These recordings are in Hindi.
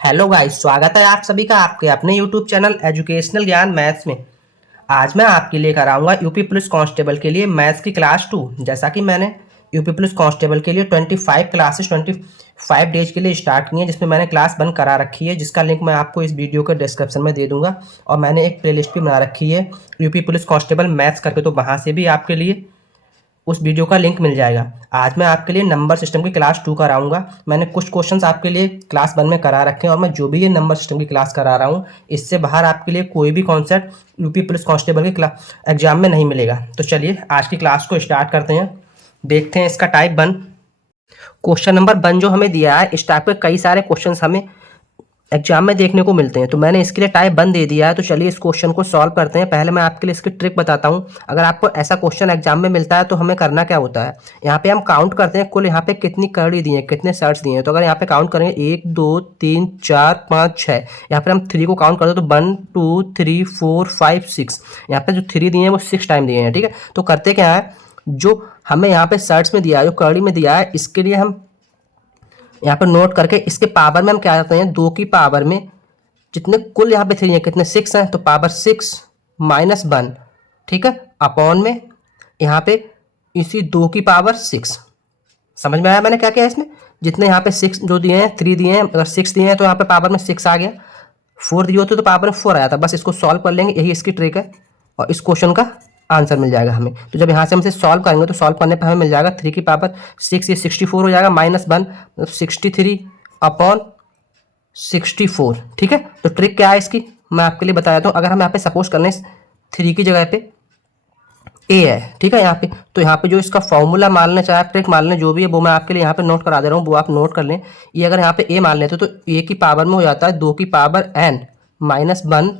हेलो गाइस, स्वागत है आप सभी का आपके अपने यूट्यूब चैनल एजुकेशनल ज्ञान मैथ्स में। आज मैं आपके लिए कराऊंगा यूपी पुलिस कांस्टेबल के लिए मैथ्स की क्लास 2। जैसा कि मैंने यूपी पुलिस कांस्टेबल के लिए 25 क्लासेस 25 डेज के लिए स्टार्ट की है, जिसमें मैंने क्लास 1 करा रखी है, जिसका लिंक मैं आपको इस वीडियो के डिस्क्रिप्शन में दे दूंगा। और मैंने एक प्लेलिस्ट भी बना रखी है यूपी पुलिस कांस्टेबल मैथ्स करके, तो वहाँ से भी आपके लिए उस वीडियो का लिंक मिल जाएगा। आज मैं आपके लिए नंबर सिस्टम की क्लास 2 कराऊंगा। मैंने कुछ क्वेश्चंस आपके लिए क्लास 1 में करा रखे हैं, और मैं जो भी ये नंबर सिस्टम की क्लास करा रहा हूँ, इससे बाहर आपके लिए कोई भी कॉन्सेप्ट यूपी पुलिस कांस्टेबल के एग्जाम में नहीं मिलेगा। तो चलिए आज की क्लास को स्टार्ट करते हैं। देखते हैं इसका टाइप 1। क्वेश्चन नंबर 1 जो हमें दिया है, इस टाइप के कई सारे क्वेश्चन हमें एग्जाम में देखने को मिलते हैं, तो मैंने इसके लिए टाइप 1 दे दिया है। तो चलिए इस क्वेश्चन को सॉल्व करते हैं। पहले मैं आपके लिए इसकी ट्रिक बताता हूँ। अगर आपको ऐसा क्वेश्चन एग्जाम में मिलता है तो हमें करना क्या होता है, यहाँ पे हम काउंट करते हैं कुल यहाँ पे कितनी कड़ी दी है, कितने शर्ट्स दिए हैं। तो अगर यहाँ पे काउंट करेंगे 1 2 3 4 5 6, यहाँ पे हम 3 को काउंट करते हैं तो 1 2 3 4 5 6, यहाँ पे जो 3 दिए हैं वो 6 टाइम दिए हैं। ठीक है, तो करते क्या है, जो हमें यहाँ पे शर्ट्स में दिया है, जो कड़ी में दिया है, इसके लिए हम यहाँ पर नोट करके इसके पावर में हम क्या करते हैं, 2 की पावर में जितने कुल यहाँ पे 3 है, कितने 6 हैं, तो पावर 6 माइनस 1। ठीक है, अपॉन में यहाँ पे इसी 2 की पावर 6। समझ में आया मैंने क्या किया इसमें, जितने यहाँ पे 6 जो दिए हैं, 3 दिए हैं, अगर 6 दिए हैं तो यहाँ पे पावर में 6 आ गया। 4 दिए होते तो पावर में 4 आया था। बस इसको सॉल्व कर लेंगे, यही इसकी ट्रिक है, और इस क्वेश्चन का आंसर मिल जाएगा हमें। तो जब यहाँ से हम इसे सॉल्व करेंगे तो सॉल्व करने पर हमें मिल जाएगा 3 की पावर 6, ये 64 हो जाएगा, माइनस 1 मतलब 63 अपॉन 64। ठीक है, तो ट्रिक क्या है इसकी मैं आपके लिए बता देता हूँ। अगर हम यहाँ पे सपोज कर लें 3 की जगह पे ए है, ठीक है, यहाँ पे तो यहाँ पे जो इसका फॉर्मूला मान लें, चाहे ट्रिक मान लें, जो भी है वो मैं आपके लिए यहाँ पे नोट करा दे रहा हूँ, वो आप नोट कर लें। ये अगर यहाँ पे ए मान लेते तो ए की पावर में हो जाता है 2 की पावर एन माइनस 1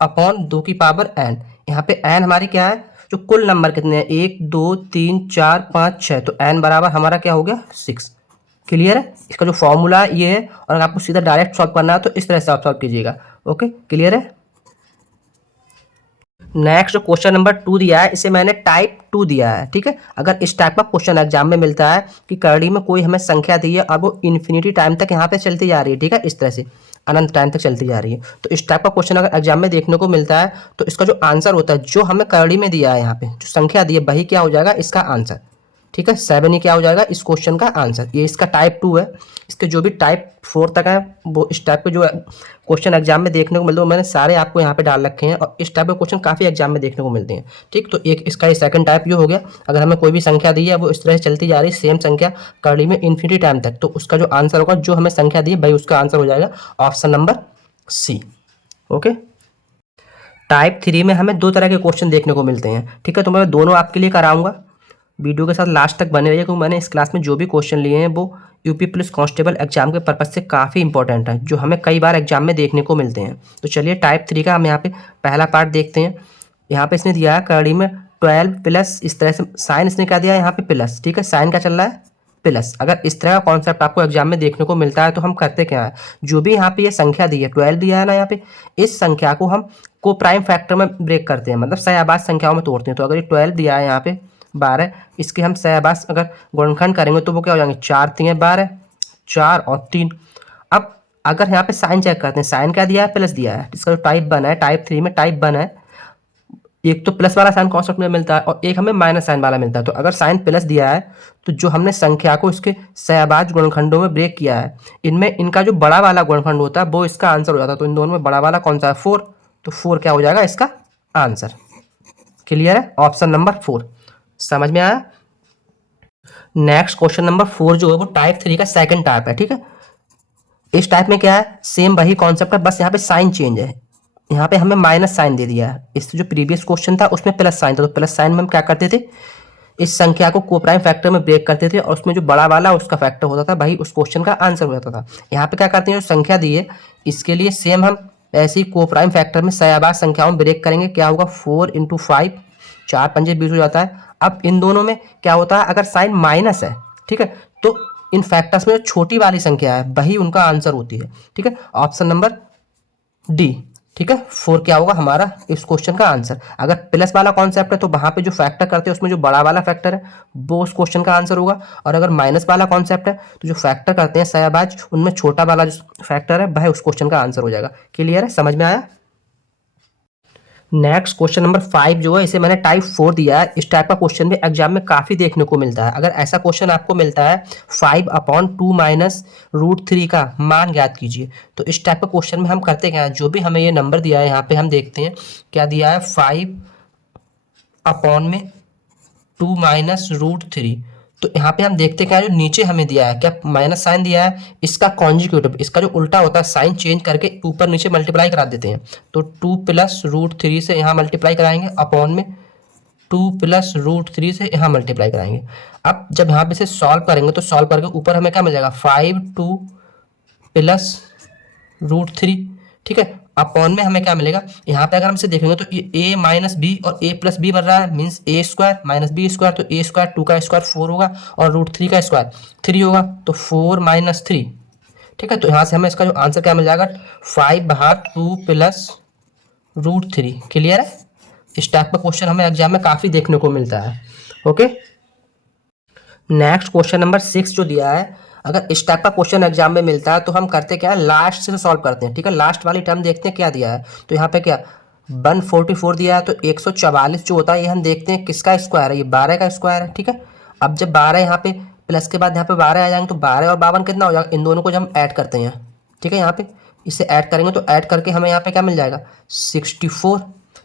अपॉन 2 की पावर एन। यहाँ पे एन हमारी क्या है, जो कुल नंबर कितने हैं, 1 2 3 4 5 6, तो एन बराबर हमारा क्या हो गया 6। क्लियर है, इसका जो फॉर्मूला है ये है। और अगर आपको सीधा डायरेक्ट सॉल्व करना है तो इस तरह से आप सॉल्व कीजिएगा। ओके, क्लियर है। नेक्स्ट क्वेश्चन नंबर 2 दिया है, इसे मैंने टाइप 2 दिया है। ठीक है, अगर इस टाइप का क्वेश्चन एग्जाम में मिलता है कि करड़ी में कोई हमें संख्या दी है और वो इन्फिनिटी टाइम तक यहाँ पे चलती जा रही है, ठीक है, इस तरह से अनंत टाइम तक चलती जा रही है, तो इस टाइप का क्वेश्चन अगर एग्जाम में देखने को मिलता है तो इसका जो आंसर होता है, जो हमें करड़ी में दिया है, यहाँ पे जो संख्या दी है, वही क्या हो जाएगा इसका आंसर। ठीक है, 7 ही क्या हो जाएगा इस क्वेश्चन का आंसर। ये इसका टाइप 2 है। इसके जो भी टाइप 4 तक है, वो इस टाइप के जो क्वेश्चन एग्जाम में देखने को मिलते हैं, मैंने सारे आपको यहाँ पे डाल रखे हैं, और इस टाइप के क्वेश्चन काफ़ी एग्जाम में देखने को मिलते हैं। ठीक, तो एक इसका ये सेकंड टाइप ये हो गया। अगर हमें कोई भी संख्या दी है, वो इस तरह से चलती जा रही है, सेम संख्या करड़ी में इन्फिनिटी टाइम तक, तो उसका जो आंसर होगा, जो हमें संख्या दी है भाई, उसका आंसर हो जाएगा option number C. Okay, type 3 में हमें 2 तरह के क्वेश्चन देखने को मिलते हैं। ठीक है, तो मैं दोनों आपके लिए कराऊंगा। वीडियो के साथ लास्ट तक बने रहिए, क्योंकि मैंने इस क्लास में जो भी क्वेश्चन लिए हैं वो यूपी पुलिस कांस्टेबल एग्जाम के पर्पज से काफ़ी इंपॉर्टेंट है, जो हमें कई बार एग्जाम में देखने को मिलते हैं। तो चलिए टाइप 3 का हम यहाँ पे पहला पार्ट देखते हैं। यहाँ पे इसने दिया है करड़ी में 12 प्लस, इस तरह से साइन इसने क्या दिया है यहाँ पे प्लस। ठीक है, साइन क्या चल रहा है प्लस। अगर इस तरह का कॉन्सेप्ट आपको एग्जाम में देखने को मिलता है तो हम करते क्या है, जो भी यहाँ पे ये संख्या दी है 12 दिया है ना यहाँ पे, इस संख्या को हम को प्राइम फैक्टर में ब्रेक करते हैं, मतलब सहबाज संख्याओं में तोड़ते हैं। तो अगर ये 12 दिया है यहाँ पे 12, इसके हम सहबाज अगर गुणनखंड करेंगे तो वो क्या हो जाएंगे, 4 3 12, 4 और 3। अब अगर यहाँ पे साइन चेक करते हैं, साइन क्या दिया है प्लस दिया है, इसका जो टाइप 1 है, टाइप 3 में टाइप 1 है, एक तो प्लस वाला साइन कॉन्सेप्ट में मिलता है और एक हमें माइनस साइन वाला मिलता है। तो अगर साइन प्लस दिया है तो जो हमने संख्या को इसके सहबाज गुणनखंडों में ब्रेक किया है, इनमें इनका जो बड़ा वाला गुणनखंड होता है वो इसका आंसर हो जाता है। तो इन दोनों में बड़ा वाला कौन सा है, 4, तो 4 क्या हो जाएगा इसका आंसर। क्लियर है, ऑप्शन नंबर 4। समझ में आया। नेक्स्ट क्वेश्चन नंबर 4 जो है वो टाइप 3 का सेकंड टाइप है। ठीक है, इस टाइप में क्या है, सेम वही कॉन्सेप्ट है, बस यहाँ पे साइन चेंज है। यहाँ पे हमें माइनस साइन दे दिया है, इस जो प्रीवियस क्वेश्चन था उसमें प्लस साइन था, तो प्लस साइन में हम क्या करते थे, इस संख्या को कोप्राइम फैक्टर में ब्रेक करते थे, और उसमें जो बड़ा वाला उसका फैक्टर होता था, भाई उस क्वेश्चन का आंसर हो जाता था। यहाँ पे क्या करते हैं, जो संख्या दी है इसके लिए सेम हम ऐसे ही कोप्राइम फैक्टर में सहबाज संख्याओं में ब्रेक करेंगे। क्या होगा, 4 × 5, 4 पंजे 20 हो जाता है। अब इन दोनों में क्या होता है, अगर साइन माइनस है, ठीक है, तो इन फैक्टर्स में जो छोटी वाली संख्या है वही उनका आंसर होती है। ठीक है, ऑप्शन नंबर डी। ठीक है, 4 क्या होगा हमारा इस क्वेश्चन का आंसर। अगर प्लस वाला कॉन्सेप्ट है तो वहां पे जो फैक्टर करते हैं उसमें जो बड़ा वाला फैक्टर है वो उस क्वेश्चन का आंसर होगा, और अगर माइनस वाला कॉन्सेप्ट है तो जो फैक्टर करते हैं सहबाज उनमें छोटा वाला जो फैक्टर है वह उस क्वेश्चन का आंसर हो जाएगा। क्लियर है, समझ में आया। नेक्स्ट क्वेश्चन नंबर 5 जो है इसे मैंने टाइप 4 दिया है। इस टाइप का क्वेश्चन भी एग्जाम में काफी देखने को मिलता है। अगर ऐसा क्वेश्चन आपको मिलता है 5/2 माइनस रूट 3 का मान ज्ञात कीजिए, तो इस टाइप का क्वेश्चन में हम करते क्या है, जो भी हमें ये नंबर दिया है यहाँ पे हम देखते हैं क्या दिया है, 5/2 माइनस रूट 3। तो यहाँ पे हम देखते क्या है, जो नीचे हमें दिया है क्या माइनस साइन दिया है, इसका कॉन्जिक्यूटिव, इसका जो उल्टा होता है साइन चेंज करके ऊपर नीचे मल्टीप्लाई करा देते हैं। तो 2 प्लस रूट 3 से यहाँ मल्टीप्लाई कराएंगे अपॉन में 2 प्लस रूट 3 से यहाँ मल्टीप्लाई कराएंगे। अब जब यहाँ पे से सॉल्व करेंगे तो सॉल्व करके ऊपर हमें क्या मिल जाएगा, 5/2 प्लस रूट 3। ठीक है, अपॉन में हमें क्या मिलेगा, यहाँ पे अगर हम इसे देखेंगे तो ए माइनस बी और ए प्लस बी बन रहा है, मीन्स ए स्क्वायर माइनस बी स्क्वायर, तो ए स्क्वायर 2 का स्क्वायर 4 होगा और रूट 3 का स्क्वायर 3 होगा, तो 4 माइनस 3। ठीक है, तो यहाँ से हमें इसका जो आंसर क्या मिल जाएगा, 5/2 प्लस रूट 3। क्लियर है, इस टाइप का क्वेश्चन हमें एग्जाम में काफी देखने को मिलता है। ओके, नेक्स्ट क्वेश्चन नंबर 6 जो दिया है, अगर इस टाइप का क्वेश्चन एग्जाम में मिलता है तो हम करते क्या है, लास्ट से सॉल्व करते हैं। ठीक है, लास्ट वाली टर्म देखते हैं क्या दिया है, तो यहाँ पे क्या 144 दिया है, तो 144 जो होता है ये हम देखते हैं किसका स्क्वायर है, ये 12 का स्क्वायर है। ठीक है, अब जब 12 यहाँ पे प्लस के बाद यहाँ पे 12 आ जाएंगे तो 12 और 52 कितना हो जाएगा, इन दोनों को जब हम ऐड करते हैं, ठीक है, यहाँ पे इसे ऐड करेंगे तो ऐड करके हमें यहाँ पे क्या मिल जाएगा, 64।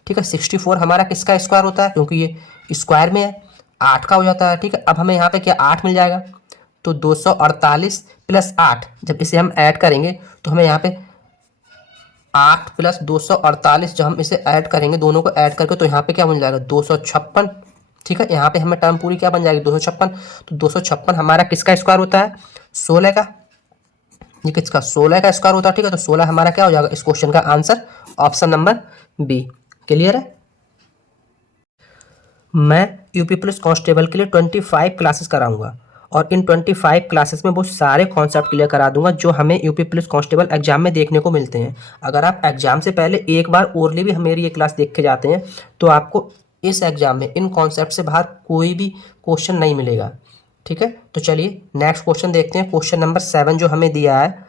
ठीक है, 64 हमारा किसका स्क्वायर होता है, क्योंकि ये स्क्वायर में है, 8 का हो जाता है। ठीक है, अब हमें यहाँ पे क्या 8 मिल जाएगा, तो 248 प्लस 8, जब इसे हम ऐड करेंगे तो हमें यहाँ पे 8 प्लस 248, जब हम इसे ऐड करेंगे दोनों को ऐड करके तो यहाँ पे क्या बन जाएगा, 256। ठीक है, यहाँ पे हमें टर्म पूरी क्या बन जाएगी, 256। तो 256 हमारा किसका स्क्वायर होता है, 16 का। ये किसका, 16 का स्क्वायर होता है। ठीक है, तो 16 हमारा क्या हो जाएगा इस क्वेश्चन का answer, option number B. Clear है। मैं यूपी पुलिस कांस्टेबल के लिए 25 क्लासेस कराऊंगा और इन 25 क्लासेस में वो सारे कॉन्सेप्ट क्लियर करा दूंगा जो हमें यूपी पुलिस कांस्टेबल एग्जाम में देखने को मिलते हैं। अगर आप एग्जाम से पहले एक बार ओरली भी मेरी ये क्लास देख के जाते हैं तो आपको इस एग्जाम में इन कॉन्सेप्ट से बाहर कोई भी क्वेश्चन नहीं मिलेगा। ठीक है, तो चलिए नेक्स्ट क्वेश्चन देखते हैं। क्वेश्चन नंबर 7 जो हमें दिया है,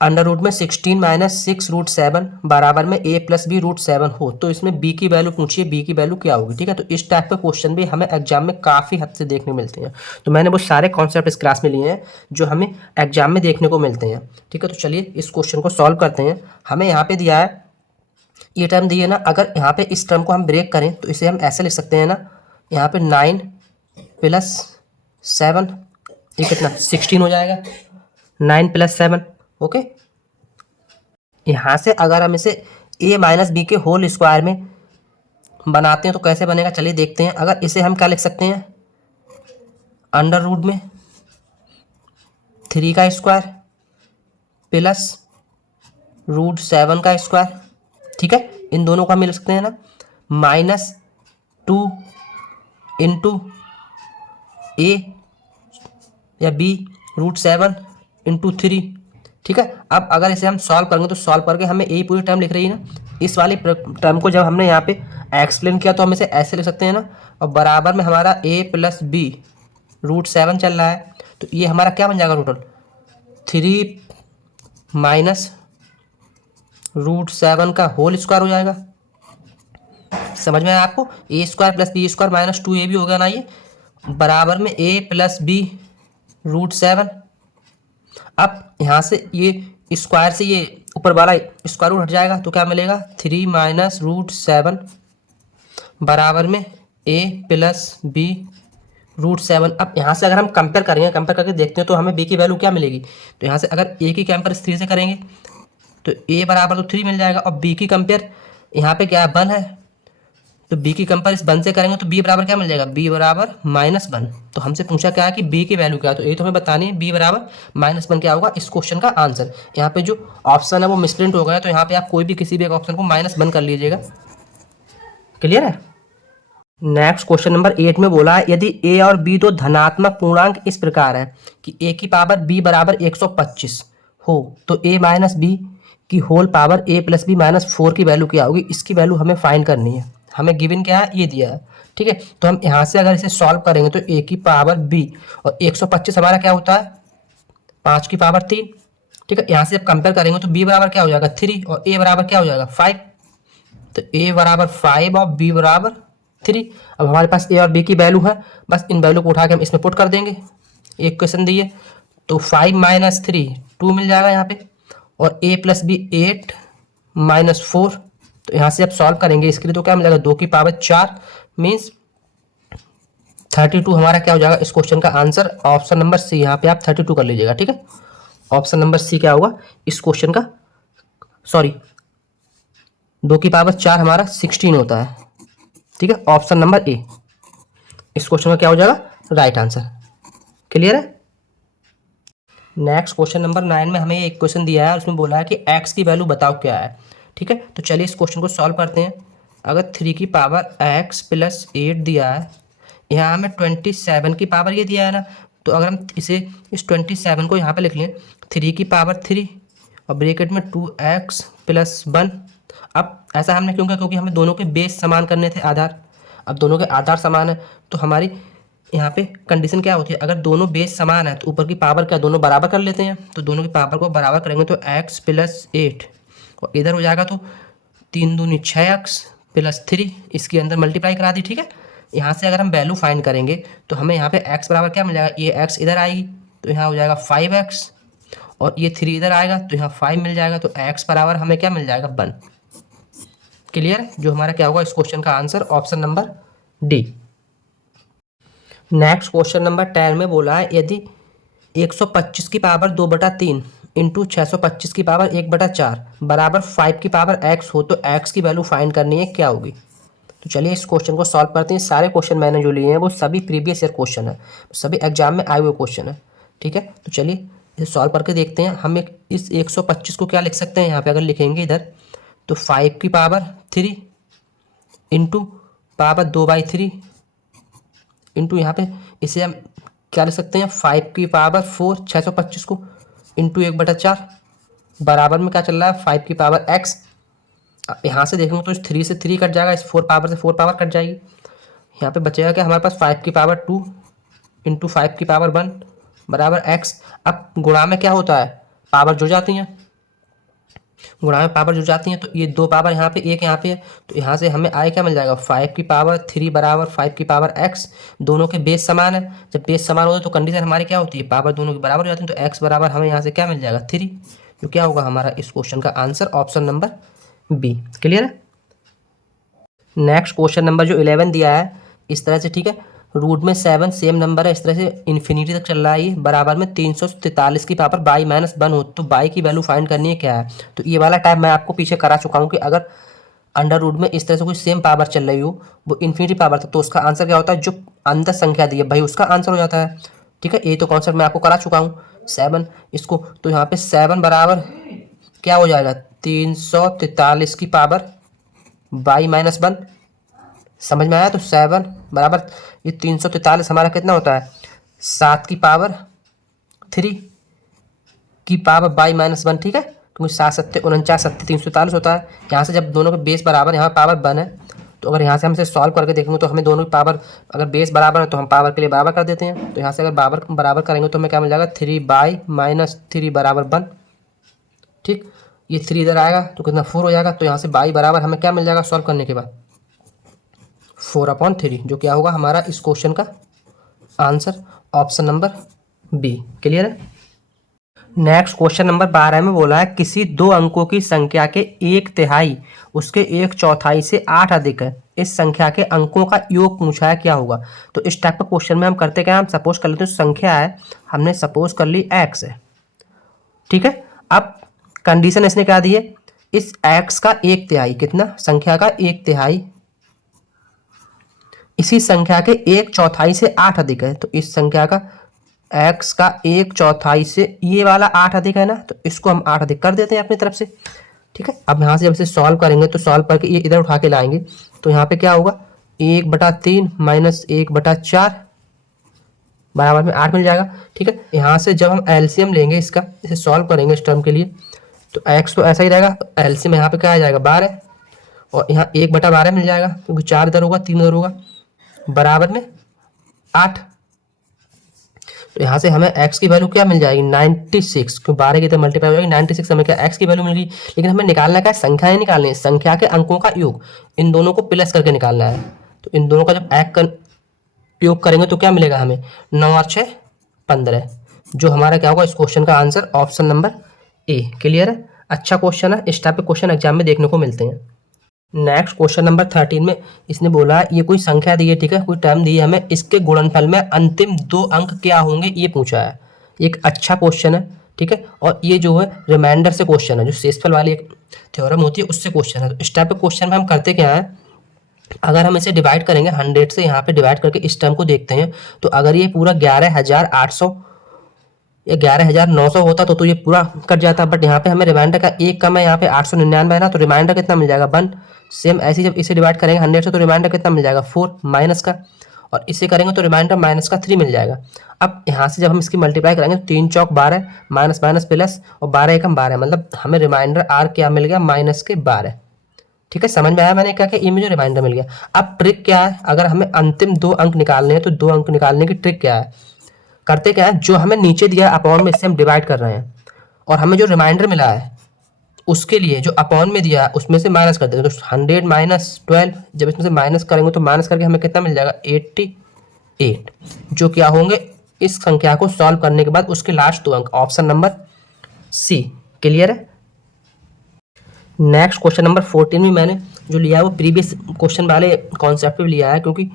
अंडर रूट में 16 माइनस 6 रूट 7 बराबर में a प्लस बी रूट 7 हो, तो इसमें b की वैल्यू पूछिए, b की वैल्यू क्या होगी। ठीक है, तो इस टाइप के क्वेश्चन भी हमें एग्जाम में काफ़ी हद से देखने मिलते हैं। तो मैंने वो सारे कॉन्सेप्ट इस क्लास में लिए हैं जो हमें एग्जाम में देखने को मिलते हैं। ठीक है, तो चलिए इस क्वेश्चन को सॉल्व करते हैं। हमें यहाँ पे दिया है ये टर्म दी है ना, अगर यहाँ पे इस टर्म को हम ब्रेक करें तो इसे हम ऐसे लिख सकते हैं ना, यहाँ पे 9 प्लस 7, ये कितना 16 हो जाएगा, 9 प्लस 7। ओके, यहाँ से अगर हम इसे a माइनस बी के होल स्क्वायर में बनाते हैं तो कैसे बनेगा, चलिए देखते हैं। अगर इसे हम क्या लिख सकते हैं, अंडर रूट में 3 का स्क्वायर प्लस रूट 7 का स्क्वायर। ठीक है, इन दोनों को हम लिख सकते हैं ना, -2 इंटू a या b रूट 7 इंटू 3। ठीक है, अब अगर इसे हम सॉल्व करेंगे तो सॉल्व करके हमें यही पूरी टर्म लिख रही है ना, इस वाली टर्म को जब हमने यहाँ पे एक्सप्लेन किया तो हम इसे ऐसे लिख सकते हैं ना, और बराबर में हमारा a प्लस बी रूट 7 चल रहा है, तो ये हमारा क्या बन जाएगा, टोटल 3 माइनस रूट 7 का होल स्क्वायर हो जाएगा। समझ में आया आपको, a square plus B square minus 2a भी हो गया ना, ये बराबर में a प्लस बी रूट 7। अब यहाँ से ये स्क्वायर से ये ऊपर वाला स्क्वायर रूट हट जाएगा तो क्या मिलेगा, 3 माइनस रूट 7 बराबर में a प्लस बी रूट 7। अब यहाँ से अगर हम कंपेयर करेंगे, कंपेयर करके देखते हैं तो हमें b की वैल्यू क्या मिलेगी, तो यहाँ से अगर a की कंपेयर 3 से करेंगे तो a बराबर तो 3 मिल जाएगा, और b की कंपेयर यहाँ पे क्या है 1 है, तो b की कंपेयर इस 1 से करेंगे तो b बराबर क्या मिल जाएगा, b बराबर -1। तो हमसे पूछा क्या है कि b की वैल्यू क्या है, तो ये तो हमें बतानी है, b बराबर -1 क्या होगा इस क्वेश्चन का आंसर। यहाँ पे जो ऑप्शन है वो मिसप्रिंट हो गया, तो यहाँ पे आप कोई भी किसी भी एक ऑप्शन को -1 कर लीजिएगा। क्लियर है। नेक्स्ट क्वेश्चन नंबर 8 में बोला है, यदि a और b दो धनात्मक पूर्णांक इस प्रकार है कि a की पावर b बराबर 125 हो, तो a माइनस बी कि whole power a plus B minus 4 की वैल्यू क्या होगी, इसकी वैल्यू हमें फाइंड करनी है। हमें गिवन क्या है, ये दिया है, ठीक है। तो हम यहाँ से अगर इसे सॉल्व करेंगे तो a की पावर b और 125 हमारा क्या होता है 5 की पावर 3, ठीक है। यहाँ से जब कंपेयर करेंगे तो b बराबर क्या हो जाएगा 3 और a बराबर क्या हो जाएगा 5। तो a बराबर 5 और b बराबर 3। अब हमारे पास a और b की वैल्यू है, बस इन वैल्यू को उठा के हम इसमें पुट कर देंगे। एक क्वेश्चन दिए तो 5 माइनस 3 2 मिल जाएगा यहाँ पे, और a प्लस बी 8 माइनस 4। तो यहाँ से जब सॉल्व करेंगे इसके लिए तो क्या मिल जाएगा 2 की पावर 4 मीन्स 32 हमारा क्या हो जाएगा इस क्वेश्चन का आंसर। ऑप्शन नंबर सी, यहाँ पे आप 32 कर लीजिएगा, ठीक है। ऑप्शन नंबर सी क्या होगा इस क्वेश्चन का, सॉरी 2 की पावर 4 हमारा 16 होता है, ठीक है। ऑप्शन नंबर ए इस क्वेश्चन का क्या हो जाएगा राइट आंसर। क्लियर है। नेक्स्ट क्वेश्चन नंबर 9 में हमें एक क्वेश्चन दिया है और उसमें बोला है कि x की वैल्यू बताओ क्या है, ठीक है। तो चलिए इस क्वेश्चन को सॉल्व करते हैं। अगर 3 की पावर x प्लस 8 दिया है, यहाँ हमें 27 की पावर ये दिया है ना, तो अगर हम इसे इस 27 को यहाँ पे लिख लें 3 की पावर 3 और ब्रैकेट में 2x प्लस 1। अब ऐसा हमने क्यों किया, क्योंकि हमें दोनों के बेस समान करने थे, आधार। अब दोनों के आधार समान है तो हमारी यहाँ पे कंडीशन क्या होती है, अगर दोनों बेस समान है तो ऊपर की पावर क्या दोनों बराबर कर लेते हैं। तो दोनों की पावर को बराबर करेंगे तो x प्लस 8 और इधर हो जाएगा तो 3 दूनी 6x प्लस 3, इसके अंदर मल्टीप्लाई करा दी, ठीक है। यहाँ से अगर हम वैल्यू फाइंड करेंगे तो हमें यहाँ पे x बराबर क्या मिल जाएगा, ये x इधर आएगी तो यहाँ हो जाएगा 5x और ये 3 इधर आएगा तो यहाँ 5 मिल जाएगा। तो x बराबर हमें क्या मिल जाएगा 1। क्लियर है, जो हमारा क्या होगा इस क्वेश्चन का answer option number D. Next question number 10 में बोला है यदि 125 की पावर 2/3 इंटू 625 की पावर 1/4 बराबर 5 की पावर x हो तो x की वैल्यू फाइंड करनी है, क्या होगी। तो चलिए इस क्वेश्चन को सॉल्व करते हैं। सारे क्वेश्चन मैंने जो लिए हैं वो सभी प्रीवियस ईयर क्वेश्चन है, सभी एग्जाम में आए हुए क्वेश्चन है, ठीक है। तो चलिए इसे सॉल्व करके देखते हैं। हम इस 125 को क्या लिख सकते हैं, यहाँ पे अगर लिखेंगे इधर तो 5 की पावर 3 इंटू पावर 2/3 इंटू यहाँ पे इसे हम क्या लिख सकते हैं 5 की पावर 4 625 को इंटू 1/4 बराबर में क्या चल रहा है 5 की पावर x। यहाँ से देखेंगे तो इस 3 से 3 कट जाएगा, इस 4 पावर से 4 पावर कट जाएगी। यहाँ पे बचेगा क्या हमारे पास 5 की पावर 2 इंटू 5 की पावर 1 बराबर x। अब गुणा में क्या होता है पावर जुड़ जाती हैं, गुणा में पावर जुड़ जाती हैं तो ये 2 पावर यहाँ पे एक यहाँ पे है, तो यहाँ से हमें आए क्या मिल जाएगा 5 की पावर 3 बराबर 5 की पावर x। दोनों के बेस समान है, जब बेस समान होते हैं तो कंडीशन हमारी क्या होती है पावर दोनों की बराबर हो जाती है। तो x बराबर हमें यहाँ से क्या मिल जाएगा 3, जो क्या होगा हमारा इस क्वेश्चन का answer option number B. Clear है। नेक्स्ट क्वेश्चन नंबर जो 11 दिया है इस तरह से, ठीक है। रूट में 7 सेम नंबर है, इस तरह से इन्फिनिटी तक चल रहा है ये, बराबर में 343 की पावर बाई माइनस 1 हो तो बाई की वैल्यू फाइंड करनी है क्या है। तो ये वाला टाइप मैं आपको पीछे करा चुका हूँ कि अगर अंडर रूट में इस तरह से कोई सेम पावर चल रही हो वो इन्फिनिटी पावर था तो उसका आंसर क्या होता है, जो अंदर संख्या दी है भाई उसका आंसर हो जाता है, ठीक है। ये तो कॉन्सेप्ट मैं आपको करा चुका हूँ 7 इसको। तो यहाँ पे 7 बराबर क्या हो जाएगा 343 की पावर बाई माइनस 1, समझ में आया। तो 7 बराबर ये 343 हमारा कितना होता है 7 की पावर 3 की पावर बाई माइनस 1, ठीक है। क्योंकि 7 7 49 7 343 होता है। यहाँ से जब दोनों के बेस बराबर यहाँ पावर 1 है तो अगर यहाँ से हम इसे सॉल्व करके देखेंगे तो हमें दोनों की पावर अगर बेस बराबर है तो हम पावर के लिए बराबर कर देते हैं। तो यहाँ से अगर बराबर करेंगे तो हमें क्या मिल जाएगा 3 बाई माइनस 3 बराबर 1, ठीक। ये 3 इधर आएगा तो कितना 4 हो जाएगा। तो यहाँ से बाई बराबर हमें क्या मिल जाएगा सॉल्व करने के बाद 4/3, जो क्या होगा हमारा इस क्वेश्चन का answer option number B. Clear है। नेक्स्ट क्वेश्चन नंबर 12 में बोला है किसी 2 अंकों की संख्या के 1/3 उसके 1/4 से 8 अधिक है, इस संख्या के अंकों का योग पूछा है, क्या होगा। तो इस टाइप का क्वेश्चन में हम करते क्या, हम सपोज कर लेते हैं संख्या है, हमने सपोज कर ली x है, ठीक है। अब कंडीशन इसने क्या दी है, इस x का 1/3 कितना, संख्या का 1/3 इसी संख्या के 1/4 से 8 अधिक है। तो इस संख्या का x का 1/4 से ये वाला 8 अधिक है ना, तो इसको हम 8 अधिक कर देते हैं अपनी तरफ से, ठीक है। अब यहाँ से जब इसे सॉल्व करेंगे तो सॉल्व करके ये इधर उठा के लाएंगे तो यहाँ पे क्या होगा 1/3 माइनस 1/4 बराबर में 8 मिल जाएगा, ठीक है। यहाँ से जब हम एलसीएम लेंगे इसका, इसे सॉल्व करेंगे इस टर्म के लिए तो x तो ऐसा ही रहेगा, एलसीएम यहाँ पे क्या आ जाएगा 12, और यहाँ 1/12 मिल जाएगा क्योंकि 4 इधर होगा 3 इधर होगा, बराबर में 8। तो यहाँ से हमें x की वैल्यू क्या मिल जाएगी 96, क्यों 12 की तरह मल्टीप्लाई हो जाएगी 96, हमें क्या x की वैल्यू मिल गई। लेकिन हमें निकालना क्या है, संख्याएं निकालनी है, संख्या के अंकों का योग, इन दोनों को प्लस करके निकालना है। तो इन दोनों का जब योग करेंगे तो क्या मिलेगा हमें 9 और 6 15, जो हमारा क्या होगा इस क्वेश्चन का answer option number A. Clear है? अच्छा क्वेश्चन है, इस टाइप के क्वेश्चन एग्जाम में देखने को मिलते हैं। नेक्स्ट क्वेश्चन नंबर 13 में इसने बोला ये कोई संख्या दी है, ठीक है, कोई टर्म दी है हमें, इसके गुणनफल में अंतिम 2 अंक क्या होंगे ये पूछा है। एक अच्छा क्वेश्चन है, ठीक है, और ये जो है रिमाइंडर से क्वेश्चन है, जो शेषफल वाली एक थ्योरम होती है उससे क्वेश्चन है। तो इस टाइप के क्वेश्चन में हम करते क्या है, अगर हम इसे डिवाइड करेंगे 100 से, यहाँ पे डिवाइड करके इस टर्म को देखते हैं, तो अगर ये पूरा 11,800 या 11,900 होता तो ये पूरा कट जाता, बट यहाँ पे हमें रिमाइंडर का एक कम है, यहाँ पे 899 है ना, तो रिमाइंडर कितना मिल जाएगा 1। सेम ऐसे जब इसे डिवाइड करेंगे 100 से तो रिमाइंडर कितना मिल जाएगा 4 माइनस का, और इसे करेंगे तो रिमाइंडर माइनस का 3 मिल जाएगा। अब यहाँ से जब हम इसकी मल्टीप्लाई करेंगे तो 3 चौक 12 माइनस माइनस प्लस, और 12 एकम 12, मतलब हमें रिमाइंडर आर क्या मिल गया माइनस के 12। ठीक है, समझ में आया मैंने क्या कि ये मुझे रिमाइंडर मिल गया। अब ट्रिक क्या है, अगर हमें अंतिम 2 अंक निकालने हैं तो 2 अंक निकालने की ट्रिक क्या है, करते क्या है, जो हमें नीचे दिया है अपॉन में इससे हम डिवाइड कर रहे हैं, और हमें जो रिमाइंडर मिला है उसके लिए जो अपॉन में दिया है उसमें से माइनस कर देंगे। तो 100 माइनस 12, जब इसमें से माइनस करेंगे तो माइनस करके हमें कितना मिल जाएगा 88, जो क्या होंगे इस संख्या को सॉल्व करने के बाद उसके लास्ट 2 अंक, ऑप्शन नंबर सी। क्लियर है? नेक्स्ट क्वेश्चन नंबर 14 में मैंने जो लिया है वो प्रीवियस क्वेश्चन वाले कॉन्सेप्ट भी लिया है, क्योंकि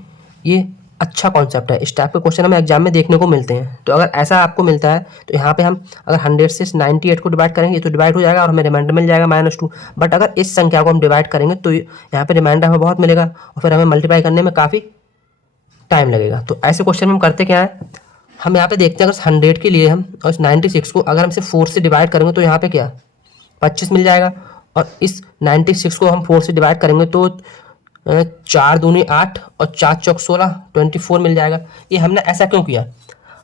ये अच्छा कॉन्सेप्ट है। इस टाइप के क्वेश्चन हमें एग्जाम में देखने को मिलते हैं। तो अगर ऐसा आपको मिलता है तो यहाँ पे हम अगर 100 से 98 को डिवाइड करेंगे तो डिवाइड हो जाएगा और हमें रिमाइंडर मिल जाएगा -2। बट अगर इस संख्या को हम डिवाइड करेंगे तो यहाँ पे रिमाइंडर हमें बहुत मिलेगा और फिर हमें मल्टीप्लाई करने में काफ़ी टाइम लगेगा। तो ऐसे क्वेश्चन में हम करते क्या है, हम यहाँ पे देखते हैं अगर 100 के लिए हम और इस 96 को अगर हम इसे 4 से डिवाइड करेंगे तो यहाँ पे क्या 25 मिल जाएगा, और इस 96 को हम 4 से डिवाइड करेंगे तो 4 दूनी 8 और 4 चौक 16 24 मिल जाएगा। ये हमने ऐसा क्यों किया,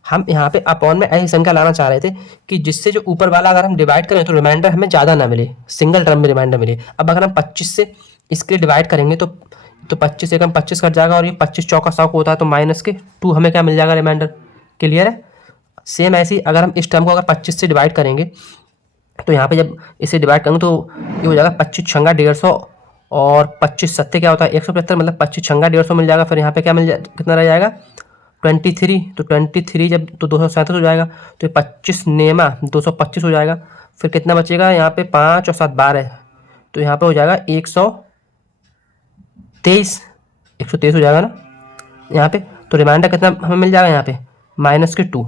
हम यहाँ पे अपॉन में ऐसी संख्या लाना चाह रहे थे कि जिससे जो ऊपर वाला अगर हम डिवाइड करें तो रिमाइंडर हमें ज़्यादा ना मिले, सिंगल टर्म में रिमाइंडर मिले। अब अगर हम 25 से इसके डिवाइड करेंगे तो 25 से कम 25 कट जाएगा, और ये 25 चौका 100 होता है तो -2 हमें क्या मिल जाएगा रिमाइंडर। क्लियर है? सेम ऐसे ही अगर हम इस टर्म को अगर 25 से डिवाइड करेंगे तो यहाँ पे जब इसे डिवाइड करेंगे तो ये हो जाएगा 25 छंगा 150 और 25 सत्ते क्या होता है 175, मतलब 25 छंगा 150 मिल जाएगा। फिर यहाँ पे क्या कितना रह जाएगा 23, तो 23 जब तो 237 हो जाएगा, तो 25 नेमा 225 हो जाएगा। फिर कितना बचेगा यहाँ पे 5 और 7 12, तो यहाँ पे हो जाएगा 123 हो जाएगा ना यहाँ पे। तो रिमाइंडर कितना हमें मिल जाएगा यहाँ पे -2।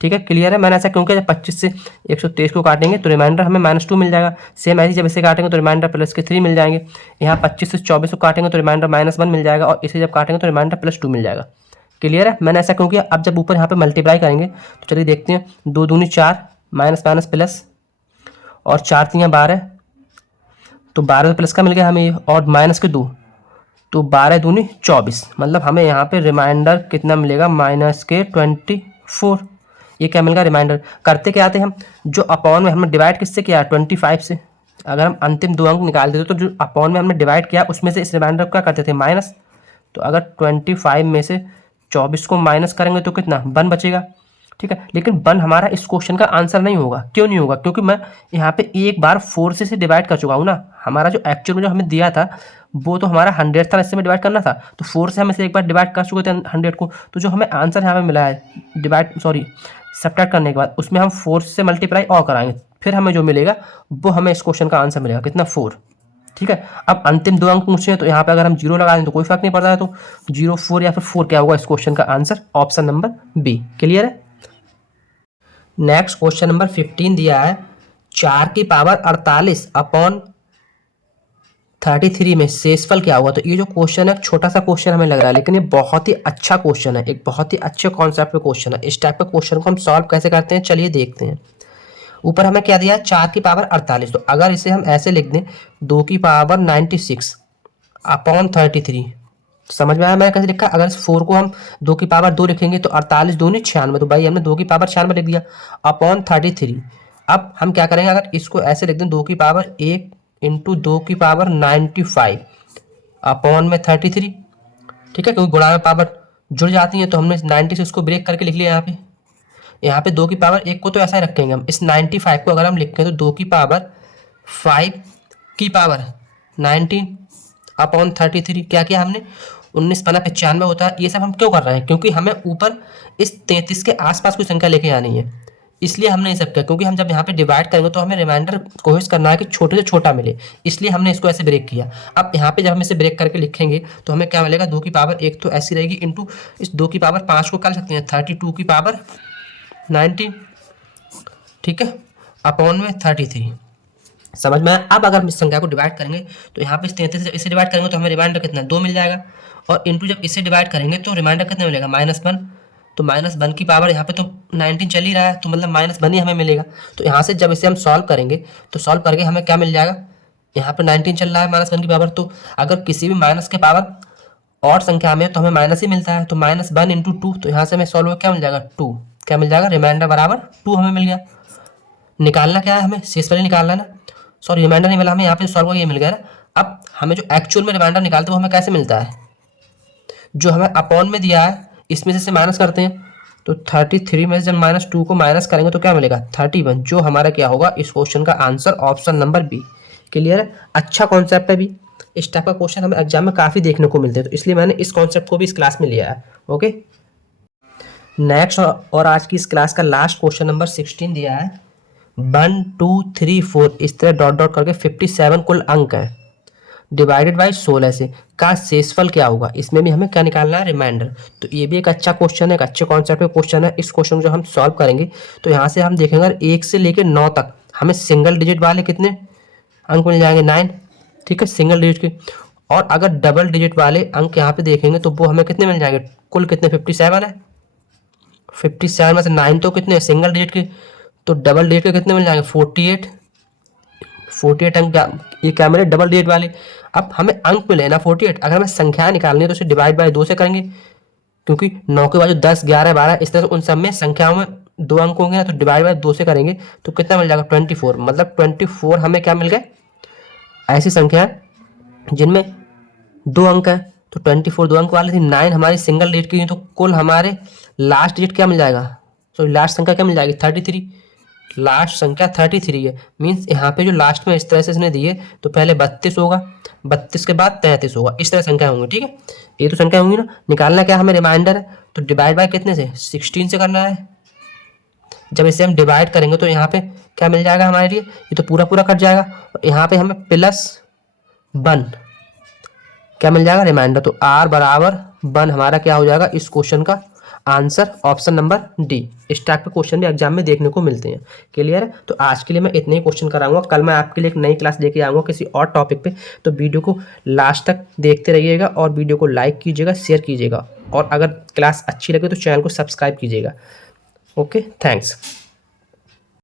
ठीक है, क्लियर है? मैंने ऐसा क्योंकि जब 25 से 123 को काटेंगे तो रिमाइंडर हमें -2 मिल जाएगा। सेम ऐसे जब इसे काटेंगे तो रिमाइंडर +3 मिल जाएंगे। यहाँ 25 से 24 को काटेंगे तो रिमाइंडर -1 मिल जाएगा, और इसे जब काटेंगे तो रिमाइंडर +2 मिल जाएगा। क्लियर है? मैंने ऐसा क्योंकि अब जब ऊपर यहाँ पे मल्टीप्लाई करेंगे तो चलिए देखते हैं, 2 दूनी 4 माइनस माइनस प्लस और 4 3 12, तो 12 प्लस का मिल गया हमें, और -2 तो 12 दूनी 24, मतलब हमें यहाँ पे रिमाइंडर कितना मिलेगा -24। ये क्या मिलेगा रिमाइंडर। करते क्या आते हम, जो अपॉन में हमने डिवाइड किससे किया 25 से, अगर हम अंतिम 2 अंक निकाल देते तो जो अपॉन में हमने डिवाइड किया उसमें से इस रिमाइंडर को क्या करते थे माइनस। तो अगर 25 में से 24 को माइनस करेंगे तो कितना 1 बचेगा। ठीक है, लेकिन 1 हमारा इस क्वेश्चन का आंसर नहीं होगा। क्यों नहीं होगा? क्योंकि मैं यहाँ पे एक बार 4 से डिवाइड कर चुका हूँ ना। हमारा जो एक्चुअल में जो हमें दिया था वो तो हमारा 100 था, इससे में डिवाइड करना था, तो 4 से हम इसे एक बार डिवाइड कर चुके थे 100 को। तो जो हमें आंसर यहाँ पे मिला है सब्ट्रैक्ट करने के बाद उसमें हम 4 से मल्टीप्लाई और कराएंगे, फिर हमें जो मिलेगा वो हमें इस क्वेश्चन का आंसर मिलेगा कितना 4। ठीक है, अब अंतिम 2 अंक पूछे हैं तो यहाँ पे अगर हम 0 लगा दें तो कोई फर्क नहीं पड़ता है, तो 0 4 या फिर 4 क्या होगा इस क्वेश्चन का answer, option number B. Clear है? नेक्स्ट क्वेश्चन नंबर 15 दिया है 4 की पावर 48 अपॉन 33 में शेषफल क्या होगा। तो ये जो क्वेश्चन है छोटा सा क्वेश्चन हमें लग रहा है, लेकिन ये बहुत ही अच्छा क्वेश्चन है, एक बहुत ही अच्छे कॉन्सेप्ट पे क्वेश्चन है। इस टाइप के क्वेश्चन को हम सॉल्व कैसे करते हैं चलिए देखते हैं। ऊपर हमें क्या दिया है 4 की पावर 48, तो अगर इसे हम ऐसे लिख दें 2 की पावर 96 अपॉन 33, समझ में आया मैंने कैसे लिखा। अगर इस 4 को हम 2 की पावर 2 लिखेंगे तो 48 दूनी 96, तो भाई हमने 2 की पावर 96 लिख दिया अपॉन 33। अब हम क्या करेंगे, अगर इसको ऐसे लिख दें 2 की पावर 1 इंटू 2 की पावर 95 अपॉन में 33, ठीक है, क्योंकि गुणा में पावर जुड़ जाती है तो हमने 90 से उसको ब्रेक करके लिख लिया यहाँ पे 2 की पावर 1 को तो ऐसा ही रखेंगे हम। इस 95 को अगर हम लिखें तो 2 की पावर 5 की पावर 19 अपॉन 33, क्या किया हमने, 19 पना 95 होता है। ये सब हम क्यों कर रहे हैं, क्योंकि हमें ऊपर इस 33 के आसपास कोई संख्या लेके आनी है, इसलिए हमने ये सब किया। क्योंकि हम जब यहाँ पे डिवाइड करेंगे तो हमें रिमाइंडर कोशिश करना है कि छोटे से छोटा मिले, इसलिए हमने इसको ऐसे ब्रेक किया। अब यहाँ पे जब हम इसे ब्रेक करके लिखेंगे तो हमें क्या मिलेगा, 2 की पावर 1 तो ऐसी रहेगी इंटू इस 2 की पावर 5 को कर सकते हैं 32 की पावर 19, ठीक है, अपॉन में 33। समझ में आया? अब अगर हम इस संख्या को डिवाइड करेंगे तो यहाँ पे इस 33 से इसे डिवाइड करेंगे तो हमें रिमाइंडर कितना 2 मिल जाएगा, और इंटू जब इसे डिवाइड करेंगे तो रिमाइंडर कितना मिलेगा -1, तो -1 की पावर यहाँ पे तो 19 चल ही रहा है तो मतलब -1 ही हमें मिलेगा। तो यहाँ से जब इसे हम सॉल्व करेंगे तो सॉल्व करके हमें क्या मिल जाएगा, यहाँ पे 19 चल रहा है -1 की पावर, तो अगर किसी भी माइनस के पावर और संख्या में तो हमें माइनस ही मिलता है, तो -1 इंटू 2, तो यहाँ से हमें सॉल्व क्या मिल जाएगा 2, क्या मिल जाएगा, रिमाइंडर बराबर 2 हमें मिल गया। निकालना क्या है, हमें शेष वाले निकालना है ना, सॉरी रिमाइंडर नहीं मिला हमें, यहाँ पे सॉल्व करके ये मिल गया ना। अब हमें जो एक्चुअल में रिमाइंडर निकालते हैं वो हमें कैसे मिलता है, जो हमें अपॉन में दिया है इसमें से माइनस करते हैं, तो 33 में से जब -2 को माइनस करेंगे तो क्या मिलेगा 31, जो हमारा क्या होगा इस क्वेश्चन का answer option number B. Clear है? अच्छा कॉन्सेप्ट है भी, इस टाइप का क्वेश्चन हमें एग्जाम में काफ़ी देखने को मिलते हैं, तो इसलिए मैंने इस कॉन्सेप्ट को भी इस क्लास में लिया है। ओके, नेक्स्ट और आज की इस क्लास का लास्ट क्वेश्चन नंबर 16 दिया है 1 2 3 4 इस तरह डॉट डॉट करके 57 कुल अंक है डिवाइडेड बाई 16 से का शेषफल क्या होगा, इसमें भी हमें क्या निकालना है, रिमाइंडर। तो ये भी एक अच्छा क्वेश्चन है, एक अच्छे कॉन्सेप्ट का क्वेश्चन है। इस क्वेश्चन को जो हम सॉल्व करेंगे तो यहाँ से हम देखेंगे अगर 1 से लेकर 9 तक हमें सिंगल डिजिट वाले कितने अंक मिल जाएंगे 9, ठीक है, सिंगल डिजिट के। और अगर डबल डिजिट वाले अंक यहाँ पे देखेंगे तो वो हमें कितने मिल जाएंगे, कुल कितने 57 है, 57 में से 9 तो कितने सिंगल डिजिट के, तो डबल डिजिट के कितने मिल जाएंगे 48 अंक ये क्या मिले डबल डिजिट वाले। अब हमें अंक मिले ना 48, अगर हमें संख्या निकालनी है तो उसे डिवाइड बाय 2 से करेंगे, क्योंकि 9 के बाद जो 10 11 12 इस तरह से उन सब में संख्याओं में 2 अंक होंगे ना, तो डिवाइड बाय 2 से करेंगे तो कितना मिल जाएगा 24, मतलब 24 हमें क्या मिल गए, ऐसी संख्या जिनमें 2 अंक है, तो 24 2 अंक वाली थी, 9 हमारी सिंगल डिजिट की, तो कुल हमारे लास्ट डिजिट क्या मिल जाएगा, सॉरी लास्ट संख्या क्या मिल जाएगी 33, लास्ट संख्या 33 है। मीन्स यहाँ पे जो लास्ट में इस तरह से इसने दिए तो पहले 32 होगा, 32 के बाद 33 होगा, इस तरह संख्या होंगी, ठीक है, ये तो संख्या होंगी ना। निकालना क्या हमें, रिमाइंडर है, तो डिवाइड बाय कितने से 16 से करना है। जब इसे हम डिवाइड करेंगे तो यहाँ पे क्या मिल जाएगा हमारे लिए, ये तो पूरा पूरा कट जाएगा, और यहाँ पे हमें +1 क्या मिल जाएगा, रिमाइंडर। तो r बराबर 1 हमारा क्या हो जाएगा इस क्वेश्चन का आंसर ऑप्शन नंबर डी। इस टाइप के क्वेश्चन भी एग्जाम में देखने को मिलते हैं। क्लियर है? तो आज के लिए मैं इतने ही क्वेश्चन कराऊंगा, कल मैं आपके लिए एक नई क्लास लेके आऊंगा किसी और टॉपिक पे। तो वीडियो को लास्ट तक देखते रहिएगा और वीडियो को लाइक कीजिएगा, शेयर कीजिएगा, और अगर क्लास अच्छी लगे तो चैनल को सब्सक्राइब कीजिएगा। Okay, thanks.